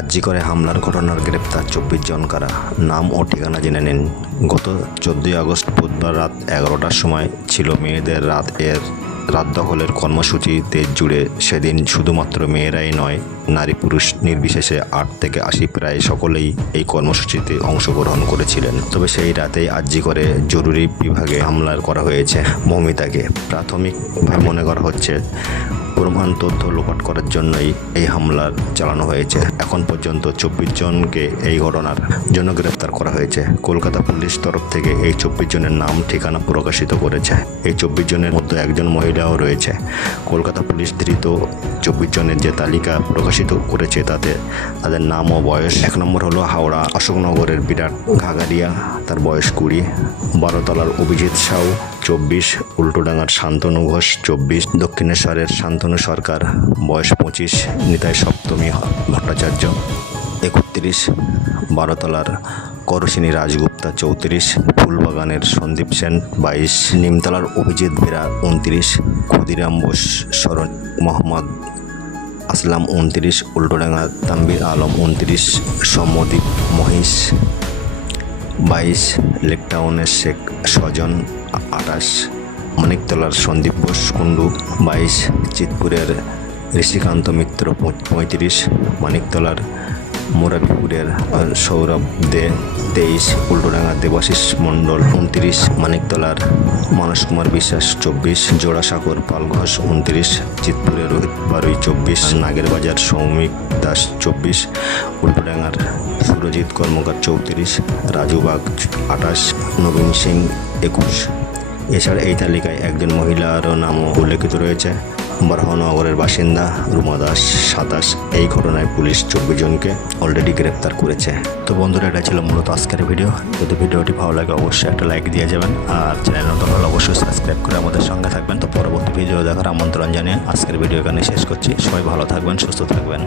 আরজি করে হামলার ঘটনার গ্রেপ্তার 24 জন কারা, নাম ও ঠিকানা জেনে নিন। গত 14 আগস্ট বুধবার রাত 11টার সময় ছিল মেয়েদের রাত দখলের কর্মসূচি দেশ জুড়ে। সেদিন শুধুমাত্র মেয়েরাই নয়, নারী পুরুষ নির্বিশেষে 8 থেকে 80 প্রায় সকলেই এই কর্মসূচিতে অংশগ্রহণ করেছিলেন। তবে সেই রাতেই আরজি করে জরুরি বিভাগে হামলা করা হয়েছে মৌমিতাকে। প্রাথমিকভাবে মনে করা হচ্ছে প্রমাণ তথ্য লোপাট করার জন্যই এই হামলা চালানো হয়েছে। এখন পর্যন্ত 24 জনকে এই ঘটনার জন্য গ্রেপ্তার করা হয়েছে। কলকাতা পুলিশ তরফ থেকে এই 24 জনের নাম ঠিকানা প্রকাশিত করেছে। এই 24 জনের মধ্যে একজন মহিলাও রয়েছে। কলকাতা পুলিশ ধৃত 24 জনের যে তালিকা প্রকাশিত করেছে তাতে তাদের নাম ও বয়স। 1 নম্বর হলো হাওড়া অশোকনগরের বিরাট ঘাগারিয়া, তার বয়স 20। বারোতলার অভিজিৎ সাউ 24। উল্টোডাঙ্গার শান্তনু ঘোষ 24। দক্ষিণেশ্বরের শান্তনু সরকার বয়স 25। নিতাই সপ্তমী ভট্টাচার্য 31। বারোতলার করশিনী রাজগুপ্তা 34। ফুলবাগানের সন্দীপ সেন 22। নিমতলার অভিজিৎ বেরা 29। ক্ষুদিরাম বোস শরণ মোহাম্মদ আসলাম 29। উল্টোডাঙ্গা তাম্বির আলম 29। সৌম্যদীপ মহিষ 22। লেকটাউনের শেখ স্বজন 28। মানিকতলার সন্দীপ বোস কুণ্ডু 22। চিতপুরের ঋষিকান্ত মিত্র 35। মানিকতলার মোরাবিপুরের সৌরভ দে 23। উল্টোডাঙ্গার দেবাশিস মণ্ডল 29। মানিকতলার মানস কুমার বিশ্বাস 24। জোড়াসাঁকোর পাল ঘোষ 29। চিতপুরের রোহিত বারুই 24। নাগেরবাজার সৌমিক দাস 24। উল্টোডাঙ্গার সুরজিৎ কর্মকার 34। রাজুবাগ 28। নবীন সিং 21। এছাড়া এই তালিকায় একজন মহিলারও নামও উল্লেখিত রয়েছে। বরাহনগরের বাসিন্দা রুমা দাস 27। এই ঘটনায় পুলিশ 24 জনকে অলরেডি গ্রেপ্তার করেছে। তো বন্ধুরা, এটা ছিল মূলত আজকের ভিডিও। যদি ভিডিওটি ভালো লাগে অবশ্যই একটা লাইক দিয়ে যাবেন, আর চ্যানেল নতুন হলে অবশ্যই সাবস্ক্রাইব করে আমাদের সঙ্গে থাকবেন। তো পরবর্তী ভিডিও দেখার আমন্ত্রণ জানিয়ে আজকের ভিডিও এখানে শেষ করছি। সবাই ভালো থাকবেন, সুস্থ থাকবেন।